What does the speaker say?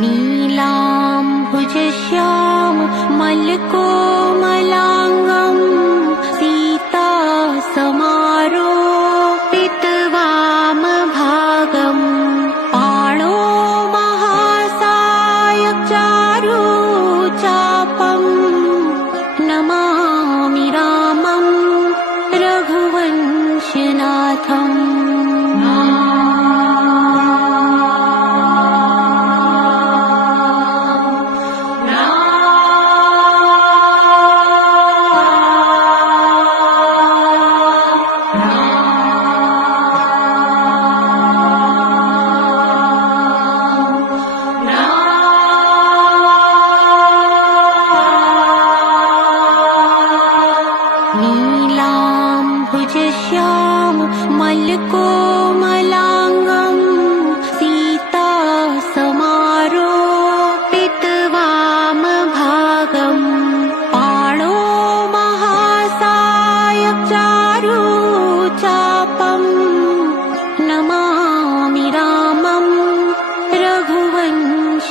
नीलाम्बुजश्याम मलकोमलाङ्गम् सीता समारोपितवामभागम् पाणो महासाय चारु चापम् नमामि रामम् रघुवंशनाथम् ीलां भुजश्याम् मलाङ्गम् सीता समारोपितवामभागम् पाणो महासाय चारु चापम् नमामि रामम् रघुवंशनाथम्।